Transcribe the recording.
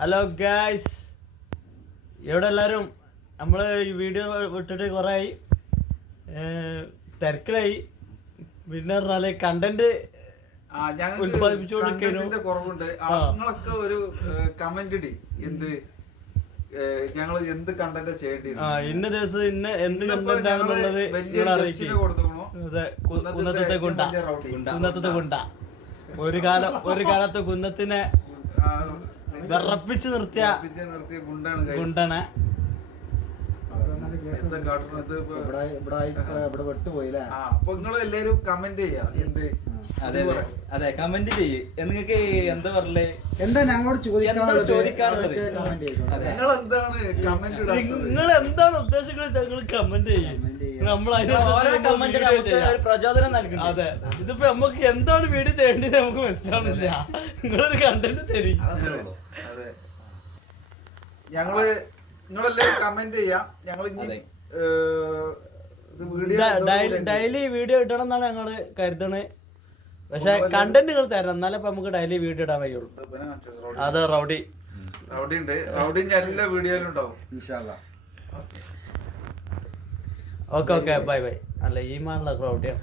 Hello guys, ഇവിടെ എല്ലാവരും നമ്മൾ ഈ വീഡിയോ വിട്ടിട്ട് കുറേ ആയി, തിരക്കിലായി. പിന്നെ പറഞ്ഞാല് കണ്ടന്റ് ഉത്പാദിപ്പിച്ചുകൊണ്ടിരിക്കുന്നു. കുറവുണ്ട്. നിങ്ങളൊക്കെ ഒരു കമന്റ് ഇടി, എന്ത് ഞങ്ങള് എന്ത് കണ്ടന്റ് ചെയ്യേണ്ടി, ഇന്ന ദിവസം ഇന്ന എന്ത് കണ്ടന്റ് ആണെന്നുള്ളത് കുന്നത്തെ കുണ്ട. ഒരു കാലത്ത് കുന്നത്തിനെ വിറപ്പിച്ച് നിർത്തിയ ഗുണ്ടാണ്. അപ്പൊ നിങ്ങൾ എല്ലാരും കമന്റ് ചെയ്യാ, എന്ത് അതെ കമന്റ് ചെയ്യ്. നിങ്ങൾക്ക് എന്താ പറയലേ, എന്താ ഞങ്ങളോട് ചോദിക്കാറുള്ളത്? നിങ്ങൾ എന്താണ് കമന്റ് ഇടാൻ, നിങ്ങൾ എന്താണ് ഉദ്ദേശിക്കുന്നത് ഞങ്ങൾ കമന്റ് ചെയ്യും. നമ്മൾ ഓരോ കമന്റ് ഒരു പ്രചോദനം നൽകുന്നു. അതെ, ഇതിപ്പോ നമുക്ക് എന്താണ് വീഡിയോ ചെയ്യേണ്ടത് നമുക്ക് മനസ്സിലാവുന്നില്ല. നിങ്ങളൊരു കണ്ടന്റ് തരും. അതെ, നിങ്ങളെല്ലാരും കമന്റ് ചെയ്യാം. ഞങ്ങൾ ഡെയിലി വീഡിയോ ഇടണം എന്നാണ് ഞങ്ങള് കരുതണേ. പക്ഷെ കണ്ടന്റ് നിങ്ങൾ തരണം, എന്നാലേ ഇപ്പൊ നമുക്ക് ഡെയിലി വീഡിയോ ഇടാൻ കഴിയുള്ളൂ. അത് റൗഡി ഉണ്ട്. റൗഡി എല്ലാ വീഡിയോയിലും ഉണ്ടാവും. Okay bye. അല്ല ഈ മാനുള്ള റൗഡിയാണ്.